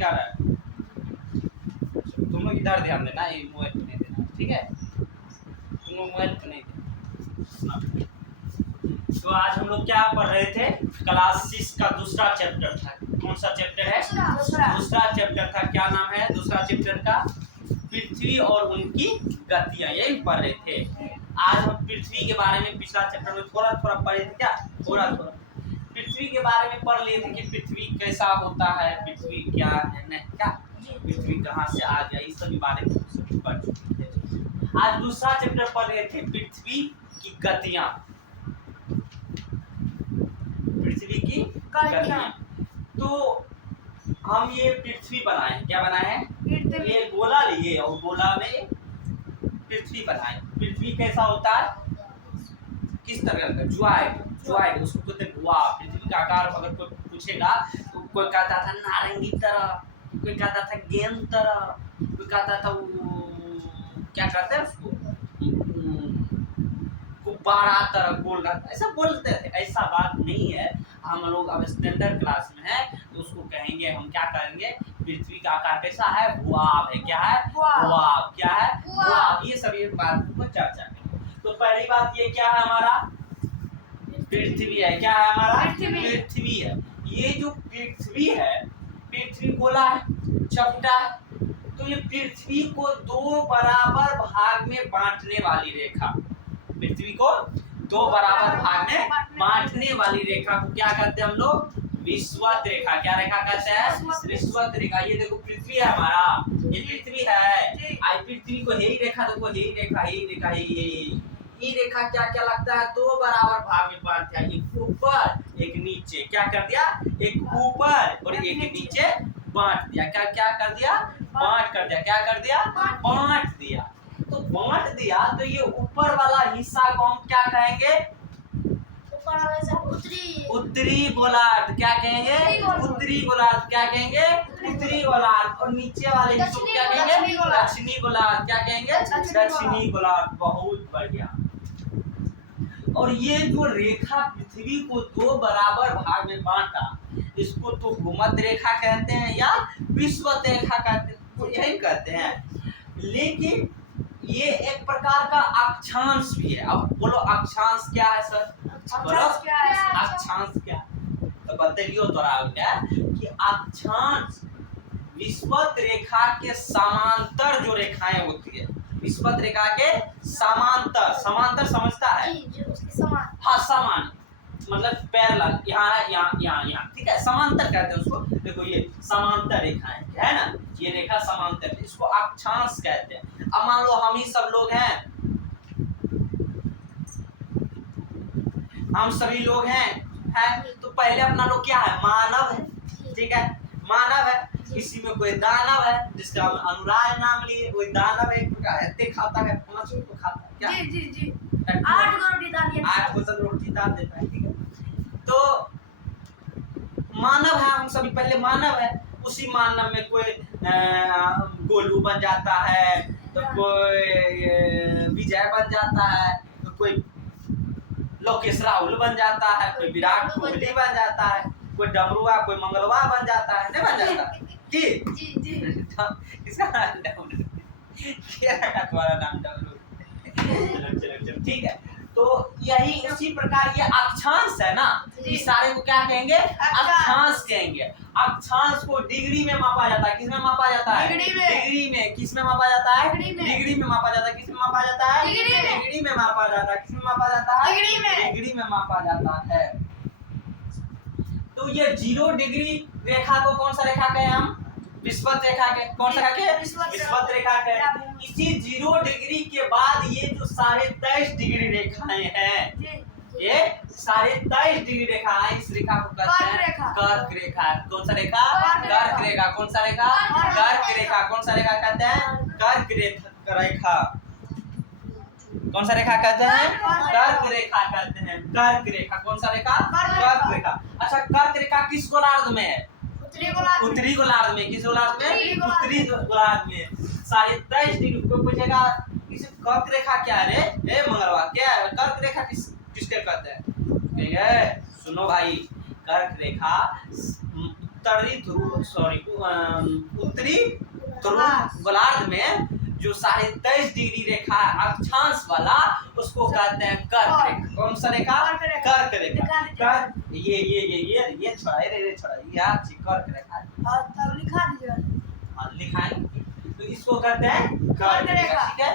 सिखा रहा है। तुम लोग इधर ध्यान देना, ये मोबाइल पे नहीं देना, ठीक है? तुम लोग मोबाइल पे नहीं देना। तो आज हम लोग क्या पढ़ रहे थे? क्लास 6 का दूसरा चैप्टर था। कौन सा चैप्टर है? दूसरा चैप्टर था। क्या नाम है दूसरा चैप्टर का? पृथ्वी और उनकी गतियां, यही पढ़ रहे थे। आज हम पृथ्वी के बारे में पिछला चैप्टर में थोड़ा थोड़ा पढ़े थे। क्या थोड़ा थोड़ा पृथ्वी के बारे में पढ़ लिए थे कि पृथ्वी कैसा होता है, पृथ्वी क्या है, नहीं क्या, पृथ्वी कहाँ से आ गया, इस सभी बारे में पढ़ चुके थे। आज दूसरा चैप्टर पढ़ रहे थे, पृथ्वी की गतियां। पृथ्वी की गतियां। तो हम ये पृथ्वी बनाए, क्या बनाए हैं? ये गोला लिए और गोला में पृथ्वी बनाए। पृथ्वी कैसा होता है, किस तरह का? ज्वाइड, उसको कहते हैं गोला। पृथ्वी का आकार अगर कोई पूछेगा तो कोई कहता था नारंगी तरह, कोई कहता था गेंद तरह, कोई कहता था क्या कहते हैं उसको, गुब्बारा तरह गोल, ऐसा बोलते थे। ऐसा बात नहीं है। हम लोग अब स्टैंडर्ड क्लास में है तो उसको कहेंगे, हम क्या करेंगे, पृथ्वी का आकार कैसा है? भुआब है। क्या है? भुआब। क्या है? भुआब। ये सभी बात को चर्चा करेंगे। तो पहली बात ये क्या है हमारा? पृथ्वी है। क्या है हमारा? पृथ्वी है। ये जो पृथ्वी है, पृथ्वी गोला है, चपटा है। तो ये पृथ्वी को दो बराबर भाग में बांटने वाली रेखा, पृथ्वी को दो बराबर भाग में बांटने वाली रेखा को क्या कहते हैं हम लोग? विषुवत रेखा। क्या रेखा कहते हैं? विषुवत रेखा। ये देखो पृथ्वी है हमारा, ये पृथ्वी है। आज पृथ्वी को यही रेखा देखो, यही रेखा, यही रेखा, ये रेखा क्या क्या लगता है? दो बराबर भाग में बांट दिया, एक ऊपर एक नीचे। क्या कर दिया? एक ऊपर और एक नीचे बांट दिया। क्या क्या कर दिया? बांट कर दिया। क्या कर दिया? बांट दिया। तो बांट दिया तो ये ऊपर वाला हिस्सा को हम क्या कहेंगे? उत्तरी गोलार्ध। क्या कहेंगे? उत्तरी गोलार्ध। क्या कहेंगे? उत्तरी गोलार्ध। और नीचे वाले हिस्से को क्या कहेंगे? दक्षिणी गोलार्ध। क्या कहेंगे? दक्षिणी गोलार्ध। बहुत बढ़िया। और ये जो रेखा पृथ्वी को दो बराबर भाग में बांटा, इसको तो भूमध्य रेखा कहते हैं या विषुवत रेखा कहते हैं, तो यही कहते हैं। लेकिन ये एक प्रकार का अक्षांश भी है। अब बोलो अक्षांश क्या है सर? बोलो अक्षांश क्या? तो बताइए थोड़ा क्या कि अक्षांश विषुवत रेखा के समांतर जो रेखाएं होती है, विषुवत रेखा के समांतर, समांतर समझता है? हाँ, समान मतलब पैरेलल, यहाँ है, यहाँ, ठीक है, समांतर कहते हैं उसको। देखो ये समांतर रेखा है ना, ये रेखा समांतर, इसको अक्षांश कहते हैं। अब मान लो हम ही सब लोग हैं, हम सभी लोग हैं, तो पहले अपना लोग क्या है? मानव है, ठीक है, मानव है। किसी में कोई दानव है जिसका हम अनुराग नाम लिए, कोई दानव एक खाता है, 5 को खाता है, क्या? जी 8 रोटी दाल देता है, ठीक है। तो मानव है, हम सभी पहले मानव है। उसी मानव में कोई गोलू बन जाता है, तो कोई विजय बन जाता है, तो कोई लोकेश राहुल बन जाता है, कोई विराट कोहली बन जाता है, कोई डमरुआ, कोई मंगलवा बन जाता है, नहीं बन जाता? जी इसका डमरू, क्या रखा तुम्हारा नाम? डमरू। चलो ठीक है। तो यही उसी प्रकार ये अक्षांश है ना, इस सारे को क्या कहेंगे? अक्षांश कहेंगे। अक्षांश को डिग्री में मापा जाता है। किसमें मापा जाता है? डिग्री में। किसमें मापा जाता है? डिग्री में मापा जाता है। किसमें मापा जाता है? डिग्री में मापा जाता है। किसमें मापा जाता है? डिग्री में मापा जाता है। तो ये 0 डिग्री रेखा को कौन सा रेखा कहें हम? विषुवत रेखा के। कौन सा रेखा? विषुवत रेखा के। इसी 0 डिग्री के बाद ये जो 23.5 डिग्री रेखाएं हैं, ये 23.5 डिग्री रेखा है, इस रेखा को कहते हैं कर्क रेखा। कौन सा रेखा? कर्क रेखा। कौन सा रेखा? कर्क रेखा। कौन सा रेखा कहते हैं? कर्क रेखा। कौन सा रेखा कहते हैं? कर्क रेखा कहते हैं। कर्क रेखा। कौन सा रेखा? कर्क रेखा। अच्छा, कर्क रेखा किस गोलार्ध में है? उत्तरी गोलार्ध में। किस गोलार्ध में? उत्तरी गोलार्ध में। 23.5 डिग्री को पूछेगा इसे कर्क रेखा क्या है रे? ए मंगलवा, क्या है कर्क रेखा? किसके कहते हैं? सुनो भाई, कर्क रेखा उत्तरी ध्रुव गोलार्ध में जो 23.5 डिग्री रेखा अक्षांश वाला उसको कहते हैं कर्क रेखा। कौन सा रेखा? कर्क रेखा। कर्क ये छोड़ा रे छोड़ा यार कर्क रेखा। तब लिखा दीजिए। हाँ लिखाएंगे। तो इसको कहते हैं कर्क रेखा, ठीक है।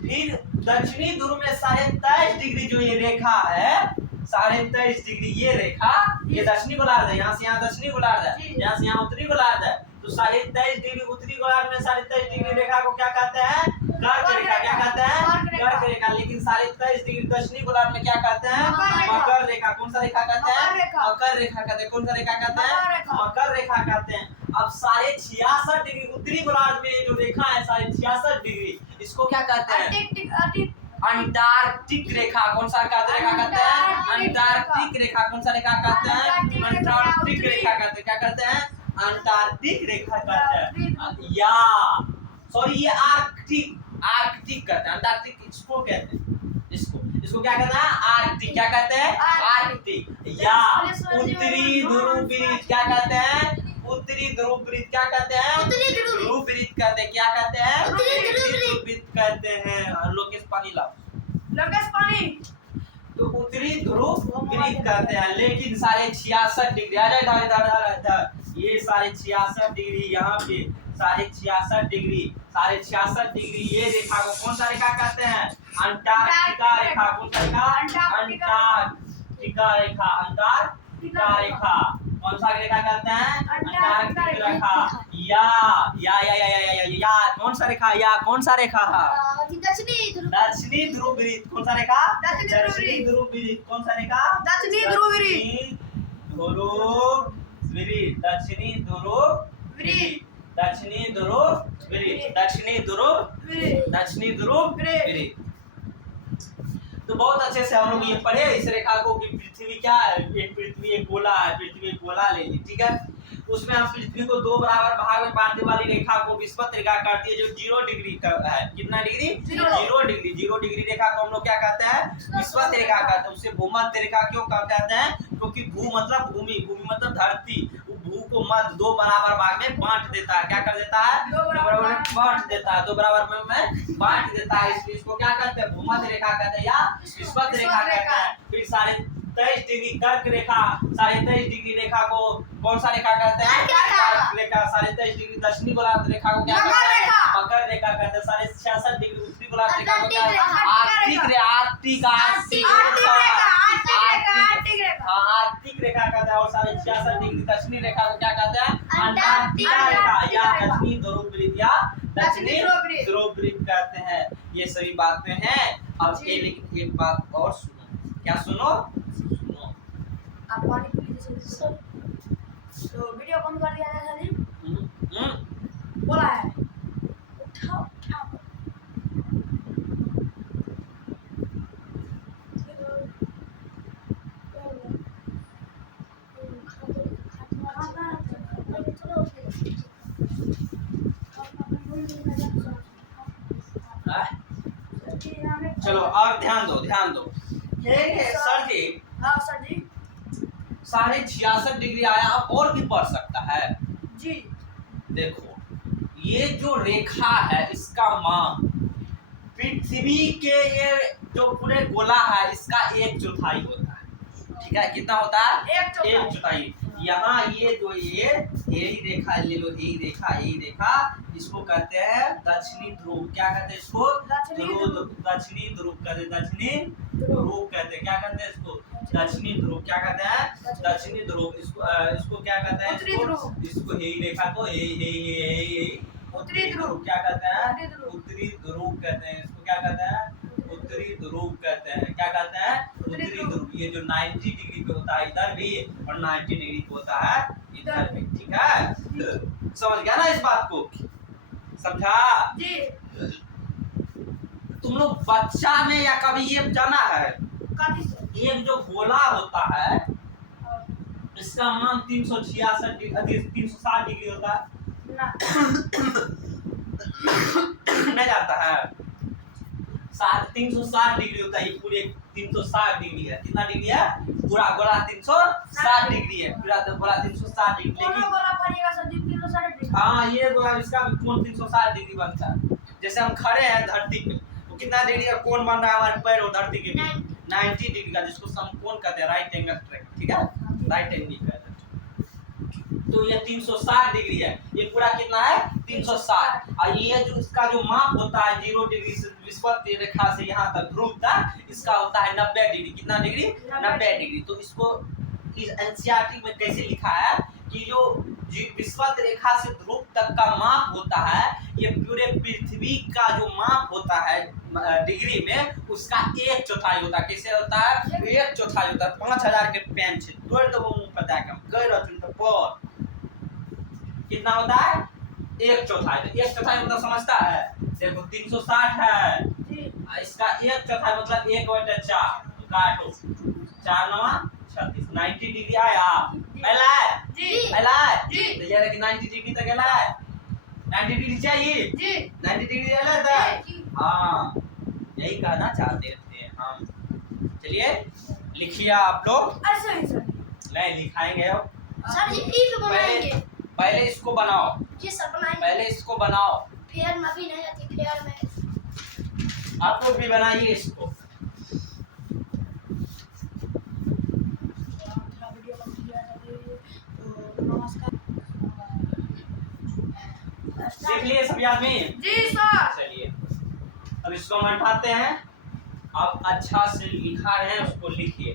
फिर दक्षिणी ध्रुव में 23.5 डिग्री जो ये रेखा है, 23.5 डिग्री ये रेखा, ये दक्षिणी गोलार्ध है। यहाँ से यहाँ दक्षिणी गोलार्ध है, यहाँ से यहाँ उत्तरी गोलार्ध है। तो 23.5 डिग्री उत्तरी गोलार्ध में 23.5 डिग्री रेखा को क्या कहते हैं? कर्क रेखा। क्या कहते हैं? कर्क रेखा। लेकिन 23.5 डिग्री दक्षिणी गोलार्ध में क्या कहते हैं? मकर रेखा। कौन सा रेखा कहते हैं? मकर रेखा कहते हैं। कौन सा रेखा कहते हैं? मकर रेखा कहते हैं। अब 66.5 डिग्री उत्तरी गोलार्ध में जो रेखा है 66.5 डिग्री, इसको क्या कहते हैं? अंटार्कटिक रेखा। कौन सा रेखा कहते हैं? अंटार्कटिक रेखा। कौन सा रेखा कहते हैं? अंटार्कटिक रेखा कहते हैं। क्या कहते हैं? अंटार्कटिक रेखा कहते हैं। या सॉरी ये आर्कटिक कहते हैं। अंटार्कटिक इसको कहते हैं, इसको क्या कहते हैं? आर्कटिक। क्या कहते हैं? आर्कटिक। या उत्तरी ध्रुव वृत्त क्या कहते हैं? उत्तरी ध्रुव वृत्त क्या कहते हैं? ध्रुव वृत्त कहते हैं। क्या कहते हैं? ध्रुव वृत्त कहते हैं। लोकेश पानी लाओ। लोकेश पानी। तो उत्तरी ध्रुव वृत्त कहते हैं। लेकिन 66.5 डिग्री आ जाए इधर ये 66.5 डिग्री यहाँ पे 66.5 डिग्री 66.5 डिग्री ये रेखा को कौन सा रेखा कहते हैं? अंटार्कटिका रेखा। कौन सा रेखा? अंटार्कटिका रेखा। अंटार्कटिका रेखा। कौन सा रेखा कहते हैं? अंटार्कटिक रेखा। या कौन सा रेखा? या कौन सा रेखा? दक्षिणी ध्रुव वृत्त। कौन सा रेखा? दक्षिणी ध्रुव वृत्त। कौन सा रेखा? दक्षिणी ध्रुव वृत्त। दक्षिणी ध्रुव वृत्त। दक्षिणी ध्रुव वृत्त। दक्षिणी ध्रुव वृत्त। दक्षिणी ध्रुव वृत्त। तो बहुत अच्छे से हम लोग ये पढ़े इस रेखा को कि पृथ्वी क्या है? एक पृथ्वी एक गोला है। पृथ्वी एक गोला ले ली, ठीक है। उसमें हम पृथ्वी को 2 बराबर भाग में बांटने वाली रेखा को विषुवत रेखा कहती है, जो 0 डिग्री का है। कितना डिग्री? 0 डिग्री। 0 डिग्री रेखा को हम लोग क्या कहते हैं? विषुवत रेखा कहते हैं। उसे भूमध्य रेखा क्यों कहते हैं? क्योंकि भू मतलब भूमि, भूमि मतलब धरती। भू को मध्य 2 बराबर भाग में बांट देता है। क्या कर देता है? 2 बराबर में बांट देता है। 2 बराबर में बांट देता है। इसलिए इसको क्या कहते हैं? भूमध्य रेखा कहते हैं या विषुवत रेखा कहते हैं। फिर 23.5 डिग्री कर्क रेखा, 23.5 डिग्री रेखा को कौन सा रेखा कहते हैं? कर्क रेखा। 23.5 डिग्री दक्षिणी गोलार्ध रेखा को क्या कहते हैं? मकर रेखा कहते हैं। 66.5 डिग्री उत्तरी गोलार्ध रेखा को क्या कहते हैं? आर्कटिक रेखा कहते हैं। और 66.5 डिग्री दक्षिणी रेखा को क्या कहते हैं? अंटार्कटिका रेखा या दक्षिणी ध्रुव वृत्त या दक्षिणी ध्रुव वृत्त कहते हैं। ये सभी बातें हैं। अब लेकिन एक बात और सुनो। क्या सुनो? आप पानी पी लीजिए। तो वीडियो बंद कर दिया जाए सर। बोला है उठाओ। चलो और ध्यान दो। सर जी। हाँ सर जी। 66.5 डिग्री आया, अब और भी बढ़ सकता है जी। देखो ये जो रेखा है इसका मान पृथ्वी के ये जो पूरे गोला है इसका 1/4 होता है। ठीक है, कितना होता है? 1/4। यहाँ ये जो यही रेखा ले लो, यही रेखा इसको कहते हैं दक्षिणी ध्रुव। क्या कहते हैं इसको? दक्षिणी ध्रुव कहते हैं। दक्षिणी ध्रुव कहते हैं। क्या कहते हैं इसको? दक्षिणी ध्रुव। क्या कहते हैं? दक्षिणी ध्रुव। इसको क्या कहते हैं? इसको यही रेखा को यही उत्तरी ध्रुव। क्या कहते हैं? उत्तरी ध्रुव कहते हैं। इसको क्या कहते हैं? उत्तरी ध्रुव कहते हैं। क्या कहते हैं? उत्तरी ध्रुव। ये जो 90 डिग्री पे होता है इधर भी और 90 डिग्री पे होता है इधर भी। ठीक है, समझ गया ना इस बात को? समझा जी। तुम लोग बच्चा में या कभी ये जाना है एक जो गोला होता है इसका मान 360 डिग्री होता है। नहीं जाता है। 360 डिग्री होता है। ये पूरे 360 डिग्री है। कितना डिग्री है? पूरा गोला 360 डिग्री है। पूरा गोला 360 डिग्री। दोनों लेकिन गोला पड़ेगा सर 360 डिग्री। हाँ, ये गोला इसका भी कोण 360 डिग्री बनता है। जैसे हम खड़े हैं धरती पे, तो कितना डिग्री का कोण बन रहा है हमारे पैर और धरती के बीच? 90 डिग्री का, जिसको समकोण कहते हैं, राइट एंगल ट्रायंगल। ठीक है, राइट एंगल कहते हैं। तो ये 360 डिग्री है। ये पूरा कितना है? 360। और ये जो इसका जो माप होता है 0 डिग्री से विषुवत रेखा से यहाँ तक ध्रुव तक, इसका होता है 90 डिग्री। कितना डिग्री? 90 डिग्री। तो इसको इस एनसीईआरटी में कैसे लिखा है कि जो विषुवत रेखा से ध्रुव तक का माप होता है, ये पूरे पृथ्वी का जो माप होता है डिग्री में, उसका 1/4 होता है। कैसे होता है? 1/4 होता है। 5000 के पेन से तोड़ दो मुंह पर जाकर गए रहते तो पर कितना होता है? 1/4। तो 1/4 मतलब समझता है? देखो 360 है, इसका 1/4 मतलब 1/4। तो काटो 4 9 36, 90 डिग्री आया। पहला है जी, पहला है जी। तो ये देखिए 90 डिग्री तक गया है। 90 डिग्री चाहिए जी 90 डिग्री आया था। जी। हाँ, यही कहना चाहते थे हम। चलिए लिखिए आप लोग। ऐसे ही सर। नहीं लिखाएंगे अब। सर जी प्लीज बनाएंगे। पहले इसको बनाओ। जी सर बनाएंगे। पहले इसको बनाओ। फेयर में भी नहीं आती, फेयर में। आप लोग भी बनाइए इसको। देख लिए सभी आदमी? जी सर। चलिए अब इसको हम हटाते हैं। आप अच्छा से लिखा रहे हैं उसको लिखिए।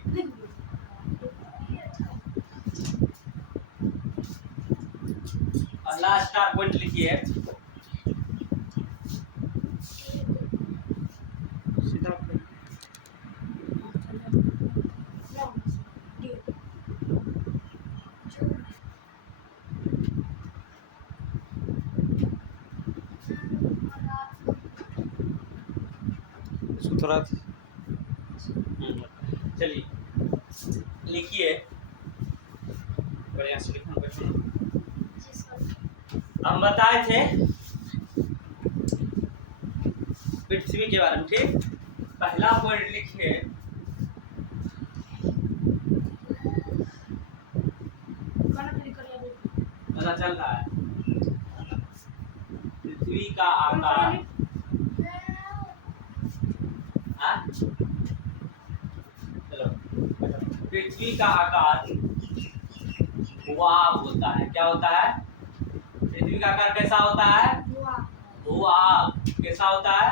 और लास्ट स्टार पॉइंट लिखिए। थोड़ा चलिए लिखिए। बढ़िया से लिखना। हम बताए थे पृथ्वी के बारे में। ठीक, पहला पॉइंट लिखिए। पता चल रहा है पृथ्वी का आकार। चलो, पृथ्वी का आकार भूभाग होता है। क्या होता है? पृथ्वी का आकार कैसा होता है? भूभाग। कैसा होता है?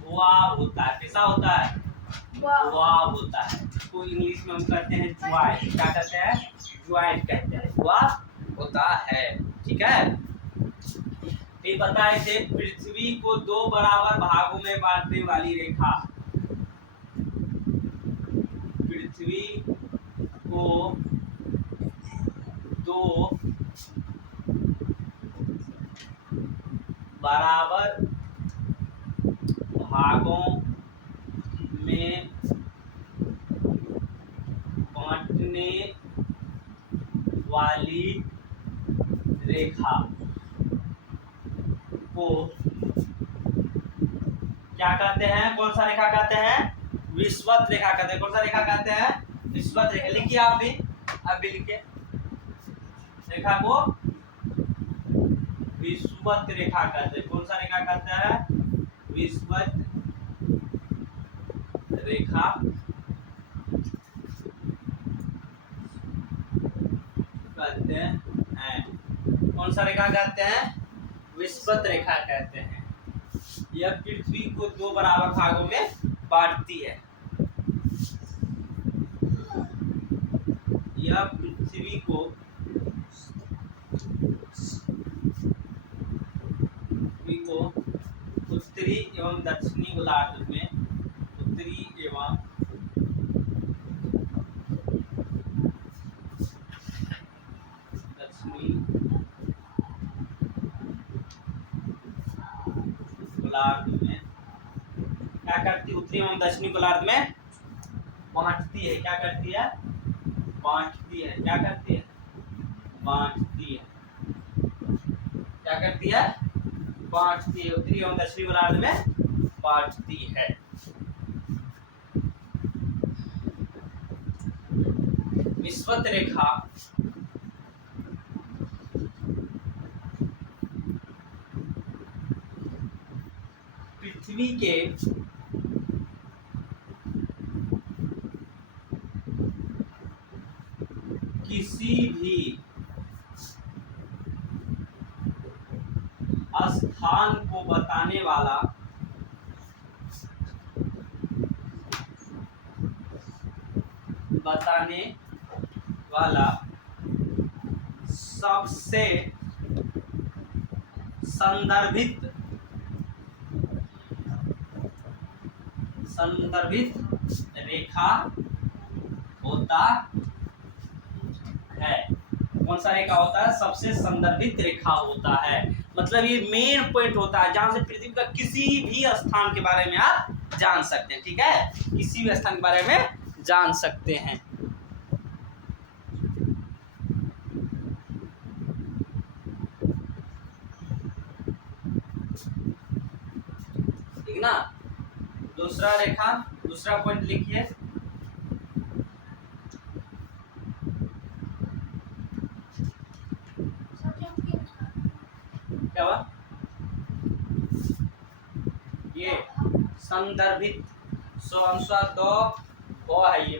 भूभाग होता है। कैसा होता है? भूभाग होता है। इसको इंग्लिश में हम कहते हैं ज्वाइंट। क्या कहते हैं? ज्वाइंट कहते हैं। भूभाग होता है। ठीक है, ये बताए थे पृथ्वी को 2 बराबर भागों में बांटने वाली रेखा। पृथ्वी को 2 बराबर भागों में बांटने वाली रेखा को क्या कहते हैं? कौन सा रेखा कहते हैं? विषुवत रेखा कहते हैं। कौन सा रेखा कहते हैं? विषुवत रेखा। लिखिए आप भी लिखिए। रेखा को विषुवत रेखा कहते हैं। कौन सा रेखा कहते हैं? विषुवत रेखा कहते हैं। कौन सा रेखा कहते हैं? विषुवत रेखा कहते हैं। यह पृथ्वी को 2 बराबर भागों में बांटती है। यह पृथ्वी को उत्तरी एवं दक्षिणी गोलार्ध में, उत्तरी एवं दक्षिणी गोलार्ध में क्या करती है? उत्तरी एवं दक्षिणी गोलार्ध में बांटती है। क्या करती है? बांटती है। क्या करती है? बांटती है। क्या करती है? बांटती है। उत्तरी एवं दक्षिणी गोलार्ध में बांटती है। विषुवत रेखा पृथ्वी के किसी भी स्थान को बताने वाला सबसे संदर्भित रेखा होता है। कौन सा रेखा होता है? सबसे संदर्भित रेखा होता है। मतलब ये मेन पॉइंट होता है जहां से पृथ्वी का किसी भी स्थान के बारे में आप जान सकते हैं। ठीक है, किसी भी स्थान के बारे में जान सकते हैं। ठीक ना। दूसरा रेखा, दूसरा पॉइंट लिखिए। क्या हुआ? ये संदर्भित, सो अनुसार दो है ये